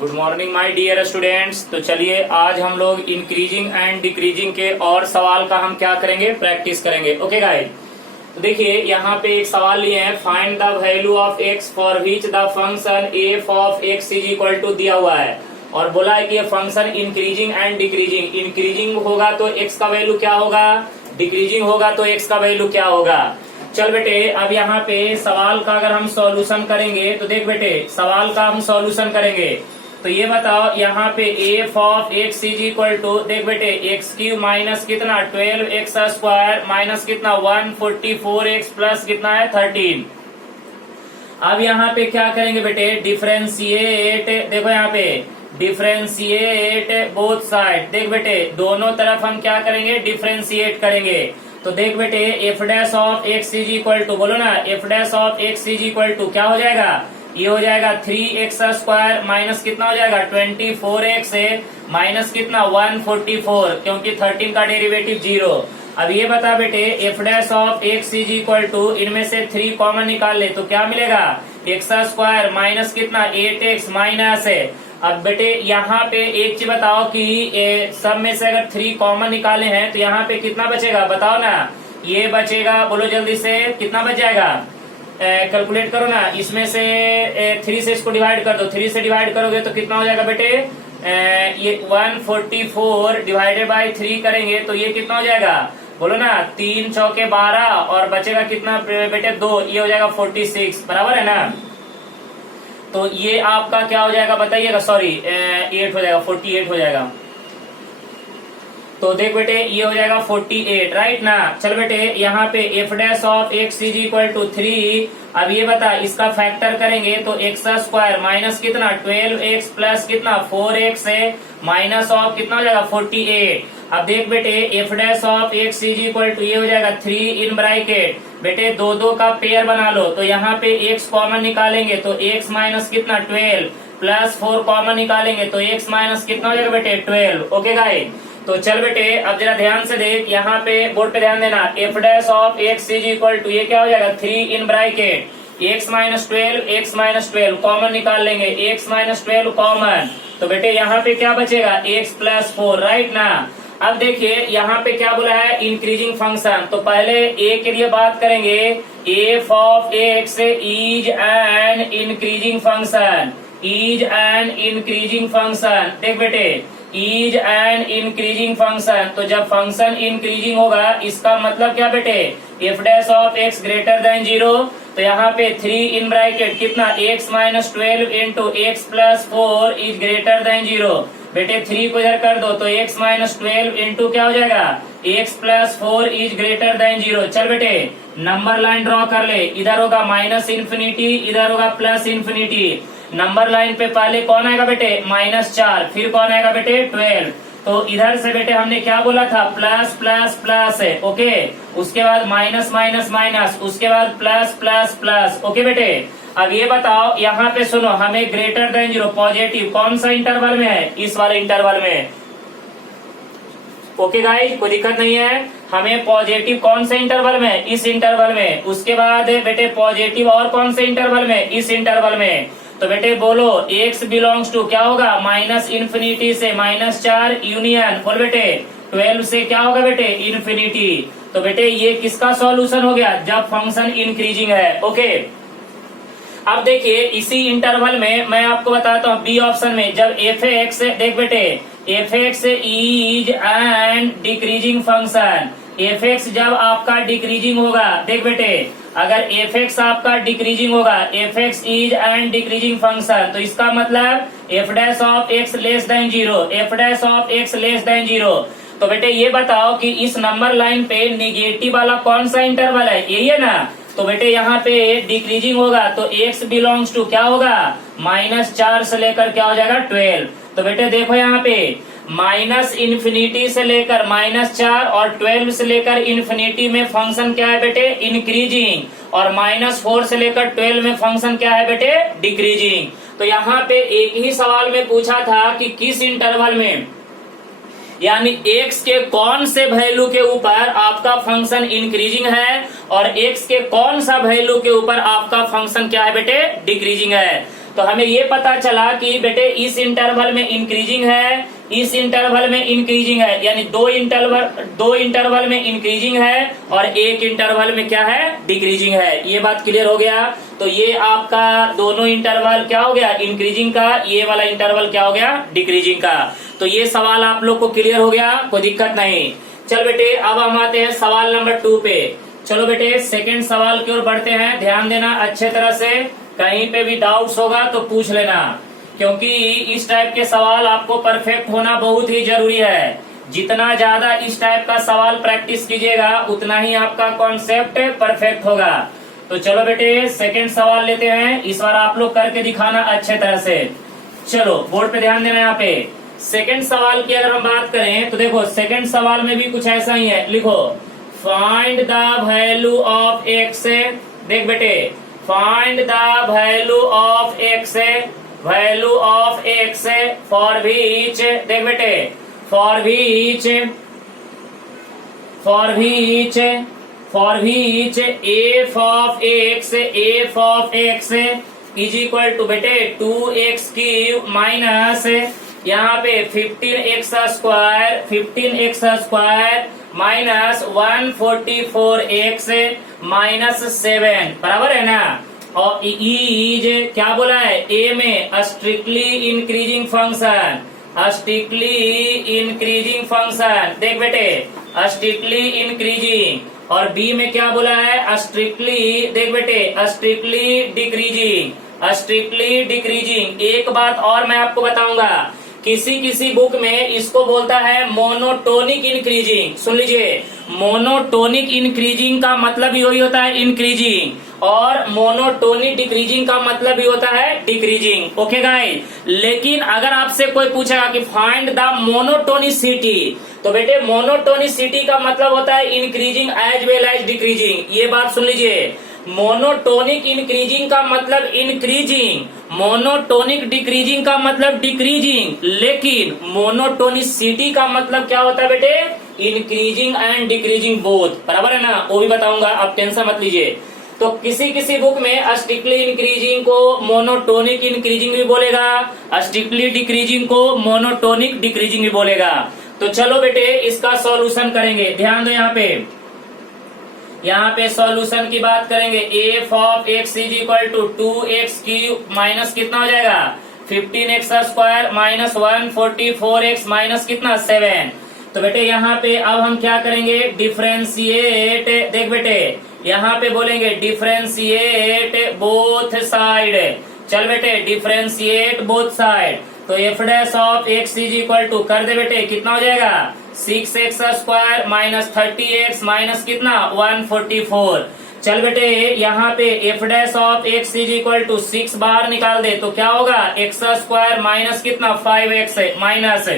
Good morning my dear students. तो चलिए आज हम लोग इंक्रीजिंग एंड डिक्रीजिंग के और सवाल का हम क्या करेंगे, प्रैक्टिस करेंगे। ओके गाइस, तो देखिए यहाँ पे एक सवाल लिए हैं, find the value of x for which the function f of x is equal to दिया हुआ है और बोला है कि ये function increasing and decreasing, increasing होगा तो एक्स का वैल्यू क्या होगा, डिक्रीजिंग होगा तो एक्स का वैल्यू क्या होगा। चल बेटे, अब यहाँ पे सवाल का अगर हम सॉल्यूशन करेंगे तो देख बेटे, सवाल का हम सॉल्यूशन करेंगे तो ये बताओ यहाँ पे f of x is equal to, देख बेटे एक्स क्यूब माइनस कितना 12 एक्स स्क्वायर माइनस कितना 144 एक्स प्लस कितना है 13। अब यहाँ पे क्या करेंगे बेटे, डिफरेंशिएट, देखो यहाँ पे डिफरेंशिएट बोथ साइड। देख बेटे दोनों तरफ हम क्या करेंगे, डिफरेंशिएट करेंगे। तो देख बेटे f dash of x is equal to, बोलो ना f dash of x is equal to क्या हो जाएगा, ये हो जाएगा 3 एक्स स्क्वायर माइनस कितना हो जाएगा 24 एक्स माइनस कितना 144, क्योंकि 13 का डेरिवेटिव 0। अब ये बता बेटे f dash of x is equal to, इनमें से 3 कॉमन निकाल ले तो क्या मिलेगा, एक्स स्क्वायर माइनस कितना 8 एक्स माइनस है। अब बेटे यहाँ पे एक चीज बताओ कि सब में से अगर 3 कॉमन निकाले हैं तो यहाँ पे कितना बचेगा, बताओ ना। ये बचेगा, बोलो जल्दी से कितना बच जाएगा, कैलकुलेट करो ना। इसमें से 3 से इसको डिवाइड कर दो, 3 से डिवाइड करोगे तो कितना हो जाएगा बेटे, ये 144 डिवाइडेड बाय 3 करेंगे तो ये कितना हो जाएगा, बोलो ना 3 चौके 12 और बचेगा कितना बेटे 2, ये हो जाएगा 46, बराबर है ना। तो ये आपका क्या हो जाएगा बताइएगा, सॉरी 8 हो जाएगा, 48 हो जाएगा। तो देख बेटे ये हो जाएगा 48, राइट ना। चल बेटे यहाँ पे f dash of x is equal to 3, अब ये बता इसका फैक्टर करेंगे तो एक्स स्क्वायर माइनस कितना 12 एक्स प्लस कितना 4 एक्स है माइनस ऑफ कितना हो जाएगा 48। अब देख बेटे f dash of x is equal to ये हो जाएगा 3 इन ब्रैकेट, बेटे दो दो का पेयर बना लो तो यहाँ पे एक्स कॉमन निकालेंगे तो एक्स माइनस कितना 12 प्लस 4 कॉमन निकालेंगे तो एक्स माइनस कितना हो जाएगा बेटे 12। ओके गाइस, तो चल बेटे अब जरा ध्यान से देख, यहाँ पे बोर्ड पे ध्यान देना, f dash of x is equal to ये क्या हो जाएगा 3 in bracket x minus 12 common निकाल लेंगे, एक्स माइनस 12 कॉमन, तो बेटे यहाँ पे क्या बचेगा एक्स प्लस 4, राइट ना। अब देखिए यहाँ पे क्या बोला है, इंक्रीजिंग फंक्शन। तो पहले ए के लिए बात करेंगे, f of x is an increasing function, is an increasing function. देख बेटे इज एन इंक्रीजिंग फंक्शन, तो जब फंक्शन इंक्रीजिंग होगा इसका मतलब क्या बेटे, f dash of x greater than 0, तो यहाँ पे 3 इन ब्रैकेट कितना x minus 12 into x plus 4 is greater than 0। बेटे 3 को इधर कर दो तो एक्स माइनस 12 इंटू क्या हो जाएगा x plus 4 is greater than 0। चल बेटे नंबर लाइन ड्रॉ कर ले, इधर होगा माइनस इन्फिनिटी, इधर होगा प्लस इन्फिनिटी। नंबर लाइन पे पहले कौन आएगा बेटे -4, फिर कौन आएगा बेटे 12, तो इधर से बेटे हमने क्या बोला था प्लस प्लस प्लस है, ओके। उसके बाद माइनस माइनस माइनस, उसके बाद प्लस प्लस प्लस, ओके बेटे। अब ये बताओ यहाँ पे सुनो, हमें ग्रेटर देन 0 पॉजिटिव कौन सा इंटरवल में है, इस वाले इंटरवल में। ओके गाइस, कोई दिक्कत नहीं है, हमें पॉजिटिव कौन से इंटरवल में, इस इंटरवल में। उसके बाद बेटे पॉजिटिव और कौन से इंटरवल में, इस इंटरवल में। तो बेटे बोलो x बिलोंग्स टू क्या होगा, माइनस इन्फिनिटी से -4 यूनियन, बोल बेटे 12 से क्या होगा बेटे इन्फिनिटी। तो बेटे ये किसका सॉल्यूशन हो गया, जब फंक्शन इंक्रीजिंग है, ओके। अब देखिए इसी इंटरवल में मैं आपको बताता हूँ बी ऑप्शन में, जब एफ एक्स, देख बेटे f x is N decreasing function, f x जब आपका डिक्रीजिंग होगा, देख बेटे अगर एफ एक्स आपका डिक्रीजिंग होगा, F x is N decreasing function, तो इसका मतलब F dash of x less than 0, F dash of x less than 0। तो बेटे ये बताओ कि इस नंबर लाइन पे निगेटिव वाला कौन सा इंटरवल है, यही है ना। तो बेटे यहाँ पे डिक्रीजिंग होगा तो x बिलोंग्स टू क्या होगा -4 से लेकर क्या हो जाएगा 12। तो बेटे देखो यहाँ पे माइनस इन्फिनिटी से लेकर -4 और 12 से लेकर इन्फिनिटी में फंक्शन क्या है बेटे इंक्रीजिंग, और -4 से लेकर 12 में फंक्शन क्या है बेटे डिक्रीजिंग। तो यहाँ पे एक ही सवाल में पूछा था कि किस इंटरवल में, यानी x के कौन से वैल्यू के ऊपर आपका फंक्शन इंक्रीजिंग है और x के कौन सा वैल्यू के ऊपर आपका फंक्शन क्या है बेटे डिक्रीजिंग है। तो हमें ये पता चला कि बेटे इस इंटरवल में इंक्रीजिंग है, इस इंटरवल में इंक्रीजिंग है, यानी दो इंटरवल में इंक्रीजिंग है और एक इंटरवल में क्या है, डिक्रीजिंग है। ये बात क्लियर हो गया। तो ये आपका दोनों इंटरवल क्या हो गया, इंक्रीजिंग का, ये वाला इंटरवल क्या हो गया, डिक्रीजिंग का। तो ये सवाल आप लोग को क्लियर हो गया, कोई दिक्कत नहीं। चल बेटे अब हम आते हैं सवाल नंबर 2 पे। चलो बेटे सेकंड सवाल की ओर बढ़ते हैं, ध्यान देना अच्छे तरह से, कहीं पे भी डाउट्स होगा तो पूछ लेना, क्योंकि इस टाइप के सवाल आपको परफेक्ट होना बहुत ही जरूरी है। जितना ज्यादा इस टाइप का सवाल प्रैक्टिस कीजिएगा उतना ही आपका कॉन्सेप्ट परफेक्ट होगा। तो चलो बेटे सेकंड सवाल लेते हैं, इस बार आप लोग करके दिखाना अच्छे तरह से। चलो बोर्ड पे ध्यान देना। यहाँ पे सेकंड सवाल की अगर हम बात करें तो देखो सेकंड सवाल में भी कुछ ऐसा ही है, लिखो find the value of x. देख बेटे find the value of x, value of x for which, देख बेटे for which f of x is equal to बेटे 2x³ माइनस यहाँ पे 15x square minus 144x minus 7 बराबर है ना। और इज क्या बोला है, ए में strictly increasing function, strictly increasing function, देख बेटे स्ट्रिक्टली इंक्रीजिंग। और बी में क्या बोला है, स्ट्रिक्टली, देख बेटे स्ट्रिक्टली डिक्रीजिंग, स्ट्रिक्टली डिक्रीजिंग। एक बात और मैं आपको बताऊंगा, किसी किसी बुक में इसको बोलता है मोनोटोनिक इंक्रीजिंग। सुन लीजिए, मोनोटोनिक इंक्रीजिंग का मतलब ही वही होता है इंक्रीजिंग, और मोनोटोनिक डिक्रीजिंग का मतलब ही होता है डिक्रीजिंग। ओके गाइस, लेकिन अगर आपसे कोई पूछेगा कि फाइंड द मोनोटोनिसिटी, तो बेटे मोनोटोनिसिटी का मतलब होता है increasing as well as decreasing. ये बात सुन लीजिए, मोनोटोनिक इंक्रीजिंग का मतलब इंक्रीजिंग, मोनोटोनिक डिक्रीजिंग का मतलब डिक्रीजिंग, लेकिन मोनोटोनिसिटी का मतलब क्या होता है बेटे, इंक्रीजिंग एंड डिक्रीजिंग बोथ, बराबर है ना। वो भी बताऊंगा, आप टेंशन मत लीजिए। तो किसी किसी बुक में स्ट्रिक्टली इंक्रीजिंग को मोनोटोनिक इंक्रीजिंग भी बोलेगा, स्ट्रिक्टली डिक्रीजिंग को मोनोटोनिक डिक्रीजिंग भी बोलेगा। तो चलो बेटे इसका सॉल्यूशन करेंगे, ध्यान दो। यहाँ पे सॉल्यूशन की बात करेंगे, f of x is equal to 2x³ minus कितना हो जाएगा 15x square minus 144x minus कितना 7। तो बेटे यहाँ पे अब हम क्या करेंगे, डिफरेंशिएट, देख बेटे यहाँ पे बोलेंगे डिफरेंशिएट बोथ साइड। चल बेटे डिफरेंशिएट बोथ साइड, तो f dash of x is equal to कर दे बेटे कितना हो जाएगा 6x square minus 30x minus कितना 144। चल बेटे यहाँ पे f dash of x is equal to 6 बाहर निकाल दे तो क्या होगा x स्क्वायर माइनस कितना 5x माइनस।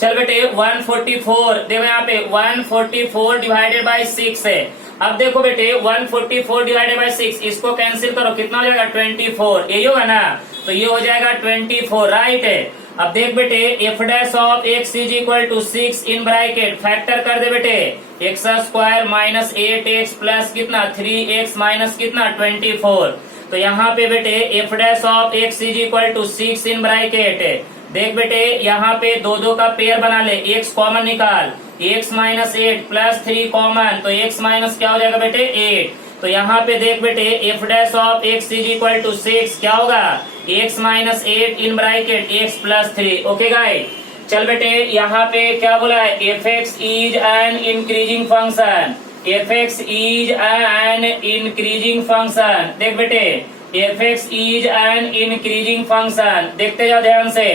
चल बेटे 144, देखो यहाँ पे 144 डिवाइडेड बाई 6 है। अब देखो बेटे 144 डिवाइडेड बाई 6, इसको कैंसिल करो कितना हो जाएगा 24, यही होगा ना। तो ये हो जाएगा 24, राइट है। अब देख बेटे f dash of x is equal to 6 in bracket factor कर दे बेटे x square minus 8x plus कितना 3x माइनस कितना 24। तो यहाँ पे बेटे f dash of x is equal to 6 in bracket, देख बेटे यहाँ पे दो दो का पेयर बना ले, x कॉमन निकाल, x माइनस 8 प्लस 3 कॉमन, तो x माइनस क्या हो जाएगा बेटे 8। तो यहाँ पे देख बेटे f dash of x is equal to 6 क्या होगा x minus 8 in bracket x plus 3। Okay guys, चल बेटे यहाँ पे क्या बोला है f x is an increasing function, f x is an increasing function. देख बेटे f x is an increasing function, देखते जाओ ध्यान से।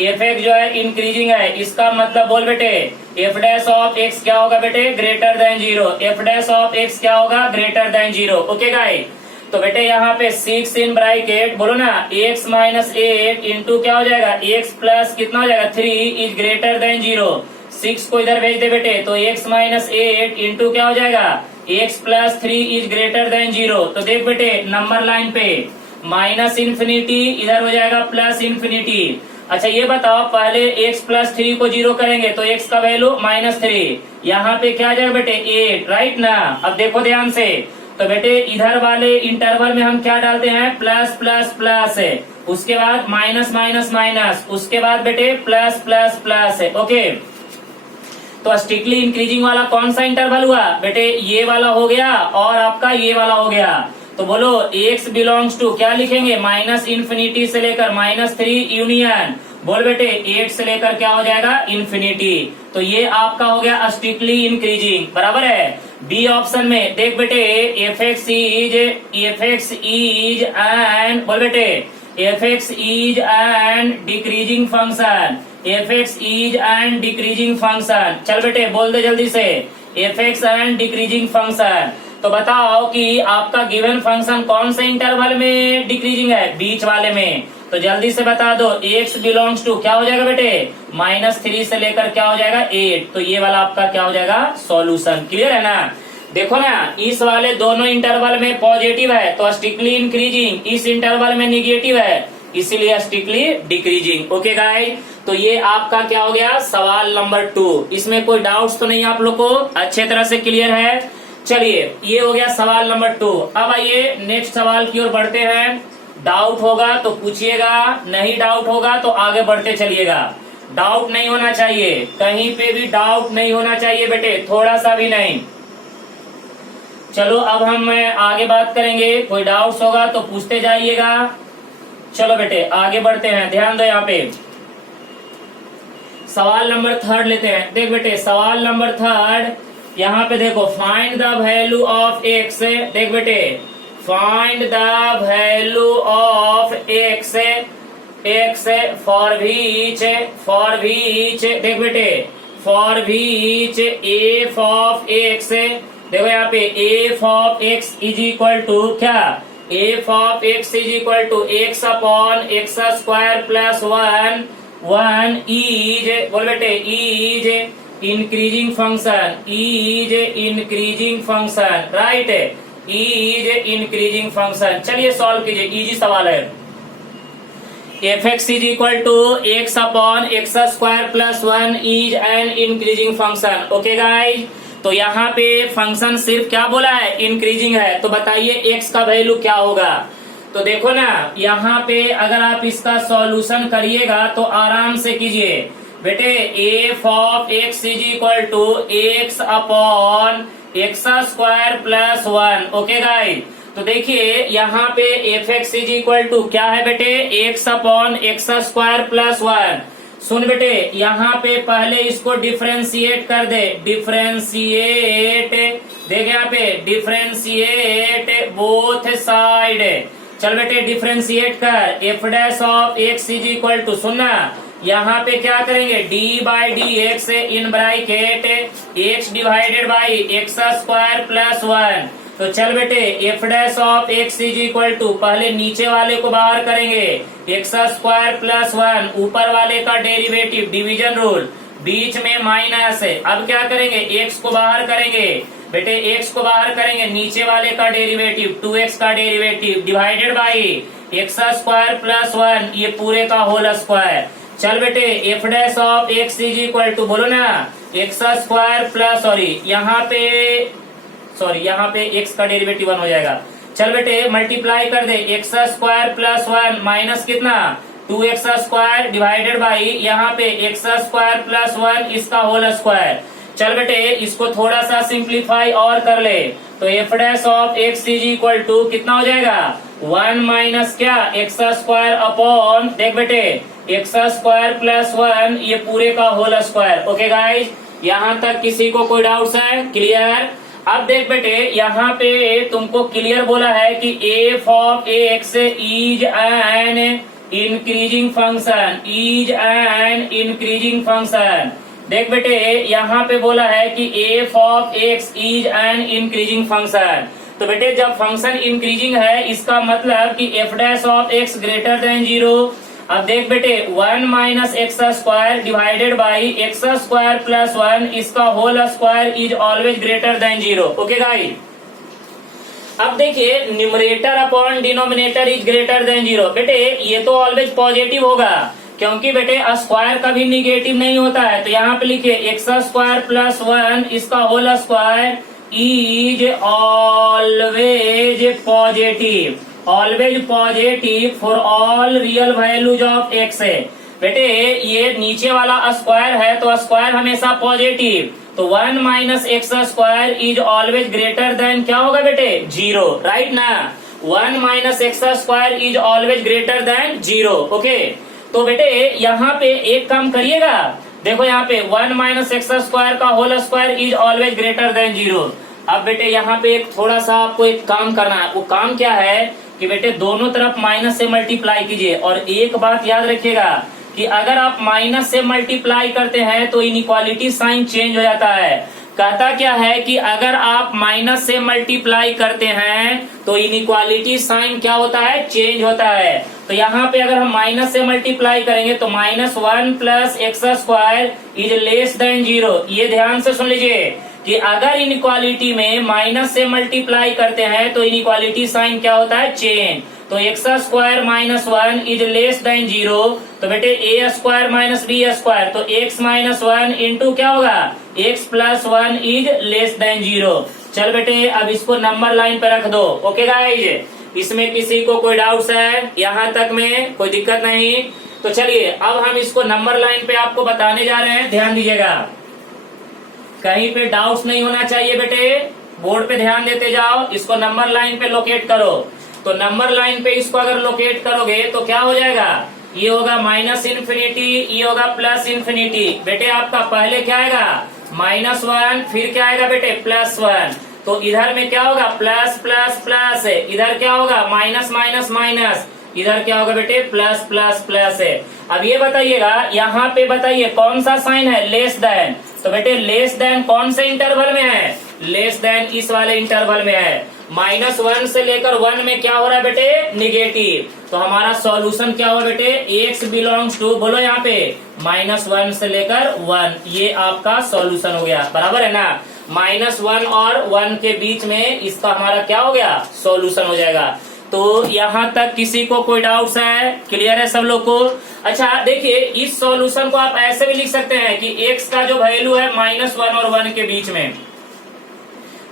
एफ एक्स जो है इंक्रीजिंग है, इसका मतलब बोल बेटे एफ डैश ऑफ एक्स क्या होगा बेटे greater than 0, F dash of x क्या होगा ग्रेटर देन 0। ओके गाइस, तो बेटे यहाँ पे 6 इन ब्रैकेट बोलो ना x माइनस 8 इंटू क्या हो जाएगा x प्लस कितना हो जाएगा 3 इज ग्रेटर देन 0। 6 को इधर भेज दे बेटे तो x माइनस 8 इंटू क्या हो जाएगा x plus 3 is greater than 0। तो देख बेटे नंबर लाइन पे माइनस इन्फिनिटी इधर हो जाएगा प्लस इन्फिनिटी। अच्छा ये बताओ पहले x प्लस 3 को 0 करेंगे तो x का वैल्यू माइनस 3, यहाँ पे क्या आ जाएगा बेटे 8, राइट ना। अब देखो ध्यान से तो बेटे इधर वाले इंटरवल में हम क्या डालते हैं, प्लस प्लस प्लस है, उसके बाद माइनस माइनस माइनस, उसके बाद बेटे प्लस प्लस प्लस है। ओके, तो स्ट्रिक्टली इंक्रीजिंग वाला कौन सा इंटरवल हुआ बेटे, ये वाला हो गया और आपका ये वाला हो गया। तो बोलो x बिलोंग्स टू क्या लिखेंगे, माइनस इन्फिनिटी से लेकर -3 यूनियन, बोल बेटे 8 से लेकर क्या हो जाएगा, इन्फिनिटी। तो ये आपका हो गया स्ट्रिक्टली इंक्रीजिंग, बराबर है। बी ऑप्शन में देख बेटे एफ एक्स इज एंड, बोल बेटे f x is and decreasing function, f x is and decreasing function. चल बेटे बोल दे जल्दी से, F x and decreasing function. तो बताओ कि आपका गिवन फंक्शन कौन से इंटरवल में डिक्रीजिंग है, बीच वाले में। तो जल्दी से बता दो, x बिलोंग्स टू क्या हो जाएगा बेटे, -3 से लेकर क्या हो जाएगा 8। तो ये वाला आपका क्या हो जाएगा, सॉल्यूशन। क्लियर है ना। देखो ना, इस वाले दोनों इंटरवल में पॉजिटिव है तो स्ट्रिक्टली इंक्रीजिंग, इस इंटरवल में निगेटिव है इसीलिए स्ट्रिक्टली डिक्रीजिंग। ओके गाइस, तो ये आपका क्या हो गया, सवाल नंबर 2। इसमें कोई डाउट्स तो नहीं आप लोग को, अच्छे तरह से क्लियर है। चलिए ये हो गया सवाल नंबर 2। अब आइए नेक्स्ट सवाल की ओर बढ़ते हैं। डाउट होगा तो पूछिएगा, नहीं डाउट होगा तो आगे बढ़ते चलिएगा। डाउट नहीं होना चाहिए, कहीं पे भी डाउट नहीं होना चाहिए बेटे, थोड़ा सा भी नहीं। चलो अब हम आगे बात करेंगे, कोई डाउट्स होगा तो पूछते जाइएगा। चलो बेटे आगे बढ़ते हैं, ध्यान दो यहाँ पे। सवाल नंबर 3 लेते हैं। देख बेटे सवाल नंबर 3 यहाँ पे देखो, find the value of x. देख बेटे find the value of x, x for which देख बेटे for which f of x. देखो यहाँ पे f of x is equal to क्या, f of x is equal to x upon x square plus 1 is, बोल बेटे is increasing function, is increasing function, right, is increasing function. चलिए solve कीजिए, easy सवाल है। F x is equal to x upon x square plus 1 is an increasing function. Okay guys, तो यहाँ पे function सिर्फ क्या बोला है, इंक्रीजिंग है। तो बताइए एक्स का वैल्यू क्या होगा। तो देखो ना यहाँ पे अगर आप इसका सॉल्यूशन करिएगा तो आराम से कीजिए बेटे, f of x is equal to x upon x square plus 1। Okay guys, तो देखिए यहाँ पे f x is equal to क्या है बेटे, x upon x square plus 1। सुन बेटे यहाँ पे पहले इसको डिफरेंशिएट कर दे, डिफरेंशिएट, देख यहाँ पे डिफरेंशिएट बोथ साइड। चल बेटे डिफरेंशिएट कर, f dash of x is equal to, सुनना यहाँ पे क्या करेंगे, d by d x in bracket x divided by x square plus 1। तो चल बेटे f dash of x is equal to, पहले नीचे वाले को बाहर करेंगे एक्स स्क्वायर प्लस 1, ऊपर वाले का डेरिवेटिव, डिवीजन रूल, बीच में माइनस है। अब क्या करेंगे, एक्स को बाहर करेंगे बेटे, एक्स को बाहर करेंगे, नीचे वाले का डेरिवेटिव 2x का derivative divided by x square plus 1, ये पूरे का होल स्क्वायर। चल बेटे f dash of x is equal to, बोलो ना एक्स स्क्वायर प्लस, यहाँ पे एक्स का डेरिवेटिव 1 हो जाएगा। चल बेटे मल्टीप्लाई कर दे, एक्स स्क्वायर प्लस 1 माइनस कितना 2x स्क्वायर डिवाइडेड बाई यहाँ पे एक्स स्क्वायर प्लस 1 इसका होल स्क्वायर। चल बेटे इसको थोड़ा सा सिंप्लीफाई और कर ले, तो f dash of x is equal to कितना हो जाएगा, 1 माइनस क्या एक्स स्क्वायर अपॉन, देख बेटे एक्स स्क्वायर प्लस 1 ये पूरे का होल स्क्वायर। ओके गाइज, यहाँ तक किसी को कोई डाउट्स है, क्लियर। अब देख बेटे यहाँ पे तुमको क्लियर बोला है कि f of x is an increasing function, is an increasing function. देख बेटे यहाँ पे बोला है कि f of x is an increasing function. तो बेटे जब फंक्शन इंक्रीजिंग है इसका मतलब कि f dash of x greater than 0। अब देख बेटे 1 minus x square divided by x square plus 1 इसका whole square is always greater than 0। Okay guys, अब देखिए numerator upon denominator is greater than 0। बेटे ये तो ऑलवेज पॉजिटिव होगा क्योंकि बेटे स्क्वायर कभी निगेटिव नहीं होता है। तो यहाँ पे लिखिए एक्स स्क्वायर प्लस 1 इसका whole square is always positive for all real values of x है। बेटे ये नीचे वाला स्क्वायर है तो स्क्वायर हमेशा पॉजिटिव, तो 1 minus x square is always greater then क्या होगा बेटे 0, राइट ना। 1 minus x square is always greater than 0। Okay, तो बेटे यहाँ पे एक काम करिएगा, देखो यहाँ पे 1 माइनस एक्स स्क्वायर का whole square is always greater than 0। अब बेटे यहाँ पे एक थोड़ा सा आपको एक काम करना है, वो काम क्या है कि बेटे दोनों तरफ माइनस से मल्टीप्लाई कीजिए। और एक बात याद रखिएगा कि अगर आप माइनस से मल्टीप्लाई करते हैं तो इनइक्वालिटी साइन चेंज हो जाता है। कहता क्या है कि अगर आप माइनस से मल्टीप्लाई करते हैं तो इनइक्वालिटी साइन क्या होता है, चेंज होता है। तो यहाँ पे अगर हम माइनस से मल्टीप्लाई करेंगे तो -1 plus x square is less than 0। ये ध्यान से सुन लीजिए कि अगर इनइक्वालिटी में माइनस से मल्टीप्लाई करते हैं तो इनइक्वालिटी साइन क्या होता है, चेंज। तो x square -1 is less than 0, तो बेटे ए स्क्वायर माइनस बी स्क्वायर, तो x माइनस 1 इंटू क्या होगा x plus 1 is less than 0। चल बेटे अब इसको नंबर लाइन पे रख दो। ओके गाइज, इसमें किसी को कोई डाउट्स है यहाँ तक में, कोई दिक्कत नहीं। तो चलिए अब हम इसको नंबर लाइन पे आपको बताने जा रहे हैं, ध्यान दीजिएगा, कहीं पे डाउट्स नहीं होना चाहिए बेटे, बोर्ड पे ध्यान देते जाओ। इसको नंबर लाइन पे लोकेट करो, तो नंबर लाइन पे इसको अगर लोकेट करोगे तो क्या हो जाएगा, ये होगा -इन्फिनिटी, ये होगा +इन्फिनिटी। बेटे आपका पहले क्या आएगा -1, फिर क्या आएगा बेटे +1, तो इधर में क्या होगा प्लस प्लस प्लस है, इधर क्या होगा माइनस माइनस माइनस, इधर क्या होगा बेटे प्लस प्लस प्लस है। अब ये बताइएगा यहाँ पे बताइए कौन सा साइन है, लेस देन, तो बेटे लेस देन कौन से इंटरवल में है, लेस देन इस वाले इंटरवल में है। -1 से लेकर 1 में क्या हो रहा है बेटे, निगेटिव, तो हमारा सॉल्यूशन क्या हुआ बेटे, x बिलोंग्स टू, बोलो यहाँ पे -1 से लेकर 1, ये आपका सॉल्यूशन हो गया, बराबर है ना। -1 और 1 के बीच में इसका हमारा क्या हो गया, सॉल्यूशन हो जाएगा। तो यहाँ तक किसी को कोई डाउट्स है, क्लियर है सब लोग को। अच्छा देखिए इस सॉल्यूशन को आप ऐसे भी लिख सकते हैं कि x का जो वैल्यू है -1 और 1 के बीच में,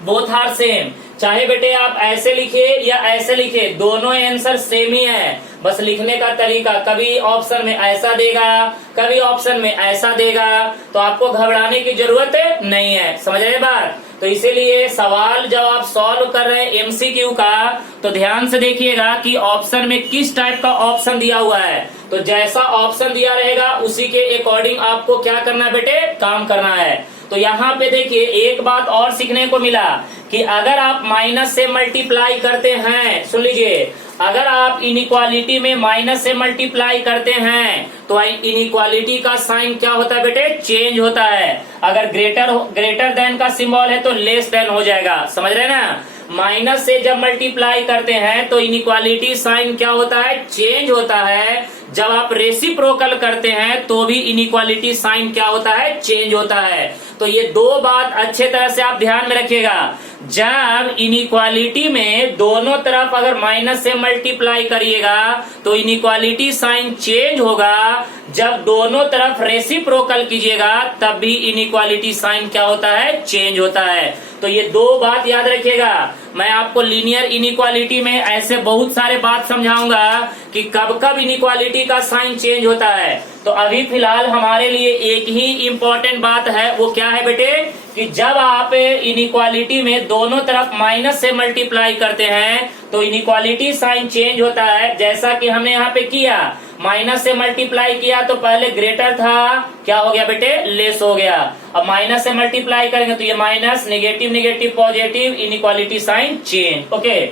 बोथ आर सेम। चाहे बेटे आप ऐसे लिखिए या ऐसे लिखिए, दोनों आंसर सेम ही है, बस लिखने का तरीका, कभी ऑप्शन में ऐसा देगा कभी ऑप्शन में ऐसा देगा, तो आपको घबराने की जरूरत नहीं है, समझ रहे बात। तो इसीलिए सवाल जब आप सॉल्व कर रहे हैं एमसीक्यू का तो ध्यान से देखिएगा कि ऑप्शन में किस टाइप का ऑप्शन दिया हुआ है, तो जैसा ऑप्शन दिया रहेगा उसी के अकॉर्डिंग आपको क्या करना है बेटे, काम करना है। तो यहाँ पे देखिए एक बात और सीखने को मिला कि अगर आप माइनस से मल्टीप्लाई करते हैं, सुन लीजिए, अगर आप इनइक्वालिटी में माइनस से मल्टीप्लाई करते हैं तो इनइक्वालिटी का साइन क्या होता है बेटे, चेंज होता है। अगर ग्रेटर देन का सिंबल है तो लेस देन हो जाएगा, समझ रहे ना। माइनस से जब मल्टीप्लाई करते हैं तो इनइक्वालिटी साइन क्या होता है, चेंज होता है। जब आप रेसिप्रोकल करते हैं तो भी इनइक्वालिटी साइन क्या होता है, चेंज होता है। तो ये दो बात अच्छे तरह से आप ध्यान में रखिएगा। जब इनइक्वालिटी में दोनों तरफ अगर माइनस से मल्टीप्लाई करिएगा तो इनइक्वालिटी साइन चेंज होगा, जब दोनों तरफ रेसिप्रोकल कीजिएगा तब भी इनइक्वालिटी साइन क्या होता है, चेंज होता है। तो ये दो बात याद रखिएगा। मैं आपको लीनियर इनइक्वालिटी में ऐसे बहुत सारे बात समझाऊंगा कि कब कब इनइक्वालिटी का साइन चेंज होता है। तो अभी फिलहाल हमारे लिए एक ही इम्पोर्टेंट बात है, वो क्या है बेटे, कि जब आप इनइक्वालिटी में दोनों तरफ माइनस से मल्टीप्लाई करते हैं तो इनइक्वालिटी साइन चेंज होता है। जैसा कि हमने यहाँ पे किया, माइनस से मल्टीप्लाई किया तो पहले ग्रेटर था, क्या हो गया बेटे, लेस हो गया। अब माइनस से मल्टीप्लाई करेंगे तो ये minus, negative negative positive, inequality sign change. Okay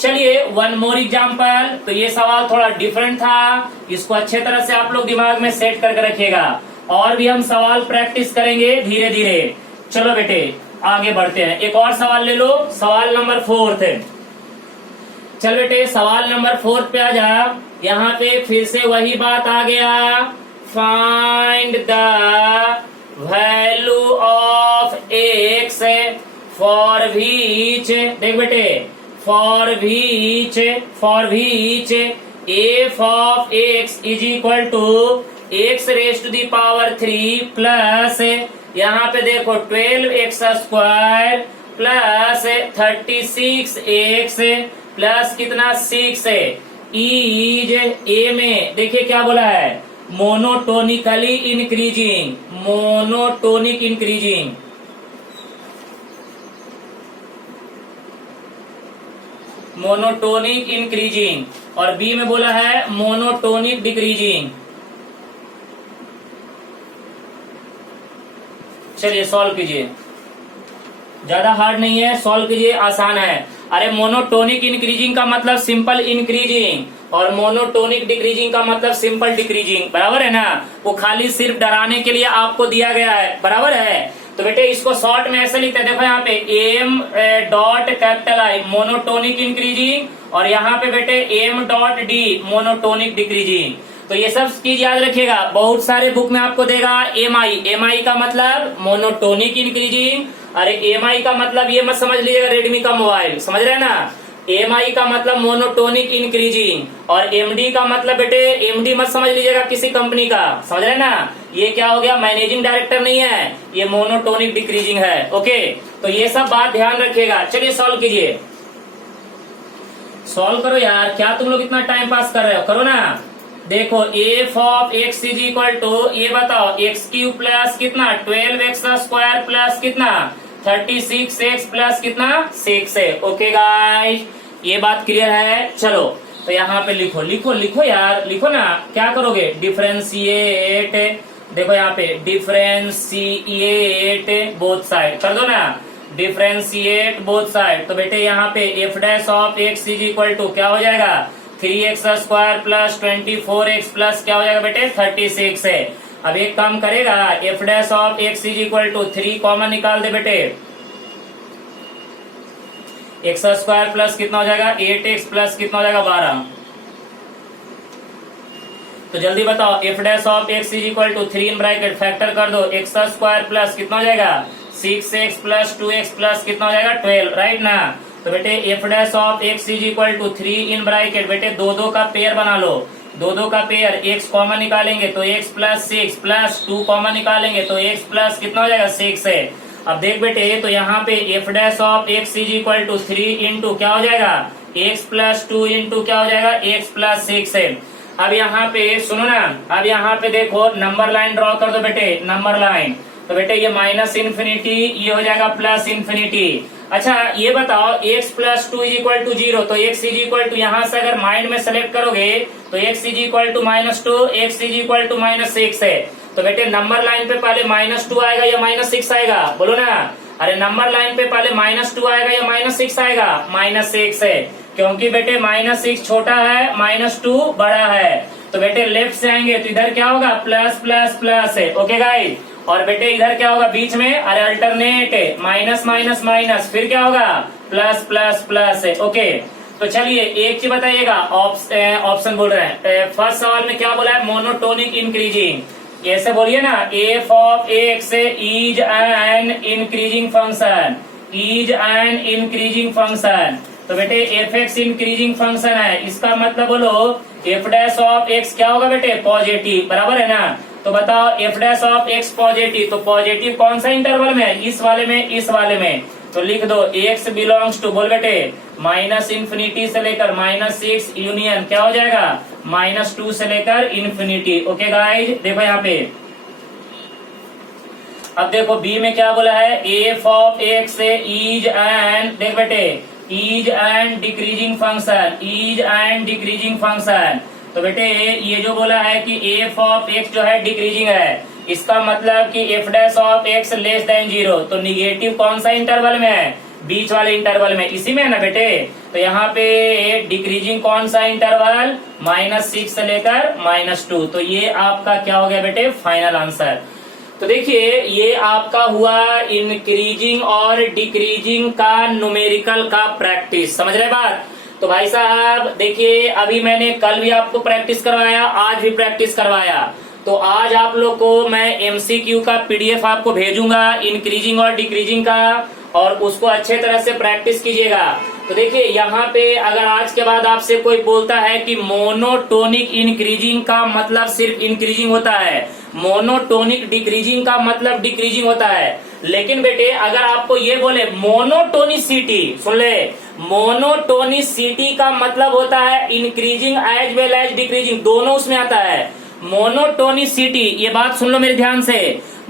चलिए वन मोर एग्जाम्पल। तो ये सवाल थोड़ा डिफरेंट था, इसको अच्छे तरह से आप लोग दिमाग में सेट करके रखिएगा। और भी हम सवाल प्रैक्टिस करेंगे धीरे धीरे। चलो बेटे आगे बढ़ते हैं, एक और सवाल ले लो, सवाल नंबर 4 थे। चल बेटे सवाल नंबर 4 पे आ जा। यहाँ पे फिर से वही बात आ गया, find the value of x for which, देख बेटे, for which f of x is equal to x raise to the power 3 plus, यहाँ पे देखो 12x² प्लस 36x प्लस कितना 6 इज ए में देखिए क्या बोला है, monotonically increasing, monotonic increasing, monotonic increasing, और बी में बोला है मोनोटोनिक डिक्रीजिंग। चलिए सॉल्व कीजिए, ज्यादा हार्ड नहीं है, सॉल्व कीजिए, आसान है। अरे मोनोटोनिक इंक्रीजिंग का मतलब सिंपल इंक्रीजिंग और मोनोटोनिक डिक्रीजिंग का मतलब सिंपल डिक्रीजिंग, बराबर है ना। वो खाली सिर्फ डराने के लिए आपको दिया गया है, बराबर है। तो बेटे इसको शॉर्ट में ऐसे लिखते हैं, देखो यहाँ पे M dot capital I monotonic increasing, और यहाँ पे बेटे M dot D monotonic decreasing. तो ये सब चीज याद रखिएगा, बहुत सारे बुक में आपको देगा एम आई का मतलब मोनोटोनिक इंक्रीजिंग। अरे एम आई का मतलब ये मत समझ लीजिएगा रेडमी का मोबाइल, समझ रहे हैं ना। एम आई का मतलब मोनोटोनिक इंक्रीजिंग, और एमडी का मतलब बेटे एमडी मत समझ लीजिएगा किसी कंपनी का, समझ रहे हैं ना। ये क्या हो गया, मैनेजिंग डायरेक्टर नहीं है, ये मोनोटोनिक डिक्रीजिंग है। ओके, तो ये सब बात ध्यान रखिएगा। चलिए सॉल्व कीजिए, सॉल्व करो यार, क्या तुम लोग इतना टाइम पास कर रहे हो, करो ना। देखो f of x is equal to, ये बताओ एक्स क्यूब प्लस कितना 12x स्क्वायर प्लस कितना 36x प्लस कितना 6 है। ओके गाइस, ये बात क्लियर है। चलो तो यहाँ पे लिखो लिखो लिखो यार, लिखो ना, क्या करोगे, डिफरेंशिएट, देखो यहाँ पे डिफरेंशिएट बोथ साइड कर दो ना, डिफरेंशिएट बोथ साइड। तो बेटे यहाँ पे f dash of x is equal to क्या हो जाएगा 3x square plus 24x plus क्या हो जाएगा बेटे 36 है। अब एक काम करेगा, f dash of x is equal to 3 common निकाल दे बेटे, एक्स स्क्वायर प्लस कितना हो जाएगा 8x प्लस कितना हो जाएगा 12। तो जल्दी बताओ, f dash of x is equal to 3 in bracket factor कर दो, एक्स स्क्वायर प्लस कितना हो जाएगा 6x प्लस 2x प्लस कितना हो जाएगा 12, राइट ना। तो बेटे f dash of x is equal to 3 in bracket, बेटे दो दो का पेयर बना लो, दो दो का पेयर, x कॉमन निकालेंगे तो x प्लस 6 प्लस 2 कॉमन निकालेंगे तो x प्लस कितना हो जाएगा 6 है। अब देख बेटे, तो यहाँ पे f dash of x is equal to 3 into क्या हो जाएगा x प्लस 2 इंटू क्या हो जाएगा x प्लस 6 है। अब यहाँ पे सुनो ना, अब यहाँ पे देखो नंबर लाइन ड्रॉ कर दो बेटे, नंबर लाइन। तो बेटे ये माइनस इन्फिनिटी, ये हो जाएगा प्लस इन्फिनिटी। अच्छा ये बताओ x plus 2 is equal to 0, तो x इज इक्वल टू यहाँ से अगर माइंड में सेलेक्ट करोगे तो x is equal to -2, x is equal to -6 है। तो बेटे नंबर लाइन पे पहले -2 आएगा या -6 आएगा, बोलो ना। अरे नंबर लाइन पे पहले -2 आएगा या -6 आएगा, -6 है, क्योंकि बेटे -6 छोटा है, -2 बड़ा है। तो बेटे लेफ्ट से आएंगे तो इधर क्या होगा प्लस प्लस प्लस है। ओके गाइस, और बेटे इधर क्या होगा बीच में, अरे अल्टरनेट है, माइनस माइनस माइनस, फिर क्या होगा प्लस प्लस प्लस है। ओके, तो चलिए एक चीज बताइएगा, ऑप्शन बोल रहे हैं, फर्स्ट सवाल में क्या बोला है मोनोटोनिक इंक्रीजिंग, ऐसे बोलिए ना, F of x is an increasing function, is an increasing function. तो बेटे एफ एक्स इंक्रीजिंग फंक्शन है, इसका मतलब बोलो एफ डैश ऑफ एक्स क्या होगा बेटे पॉजिटिव, बराबर है ना। तो बताओ f dash of x positive, तो पॉजिटिव कौन सा इंटरवल में है, इस वाले में, इस वाले में। तो लिख दो एक्स बिलोंग्स टू, बोल बेटे माइनस इन्फिनिटी से लेकर -6 यूनियन क्या हो जाएगा -2 से लेकर इन्फिनिटी। ओके गाइज, देखो यहाँ पे, अब देखो बी में क्या बोला है, F of x is N, देख बेटे is an decreasing function, is N decreasing function. तो बेटे ये जो बोला है कि एफ ऑफ एक्स जो है डिक्रीजिंग है, इसका मतलब कि f dash of x less than 0, तो निगेटिव कौन सा इंटरवल में है, बीच वाले इंटरवल में, इसी में है ना बेटे। तो यहाँ पे डिक्रीजिंग कौन सा इंटरवल, -6 से लेकर -2। तो ये आपका क्या हो गया बेटे फाइनल आंसर। तो देखिए ये आपका हुआ इंक्रीजिंग और डिक्रीजिंग का न्यूमेरिकल का प्रैक्टिस, समझ रहे बात। तो भाई साहब देखिए, अभी मैंने कल भी आपको प्रैक्टिस करवाया, आज भी प्रैक्टिस करवाया। तो आज आप लोग को मैं एमसीक्यू का पीडीएफ आपको भेजूंगा इंक्रीजिंग और डिक्रीजिंग का, और उसको अच्छे तरह से प्रैक्टिस कीजिएगा। तो देखिए यहाँ पे अगर आज के बाद आपसे कोई बोलता है कि मोनोटोनिक इंक्रीजिंग का मतलब सिर्फ इंक्रीजिंग होता है, मोनोटोनिक डिक्रीजिंग का मतलब डिक्रीजिंग होता है, लेकिन बेटे अगर आपको ये बोले मोनोटोनिसिटी, सुन ले, मोनोटोनिसिटी का मतलब होता है increasing as well as decreasing, दोनों उसमें आता है। मोनोटोनिसिटी, ये बात सुन लो मेरे ध्यान से,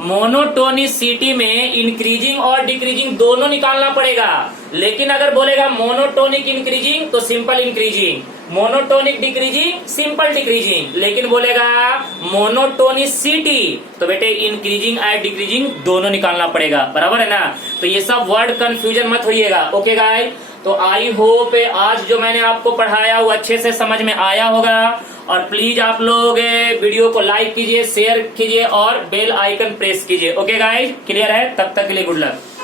मोनोटोनिसिटी में इंक्रीजिंग और डिक्रीजिंग दोनों निकालना पड़ेगा। लेकिन अगर बोलेगा मोनोटोनिक इंक्रीजिंग तो simple increasing, monotonic decreasing simple decreasing. लेकिन बोलेगा मोनोटोनिसिटी तो बेटे इंक्रीजिंग एंड डिक्रीजिंग दोनों निकालना पड़ेगा, बराबर है ना। तो ये सब वर्ड कंफ्यूजन मत होइएगा, ओके गाइस। तो आई होप आज जो मैंने आपको पढ़ाया वो अच्छे से समझ में आया होगा। और प्लीज आप लोग वीडियो को लाइक कीजिए, शेयर कीजिए और बेल आइकन प्रेस कीजिए, ओके गाइस। क्लियर है? तब तक के लिए गुड लक।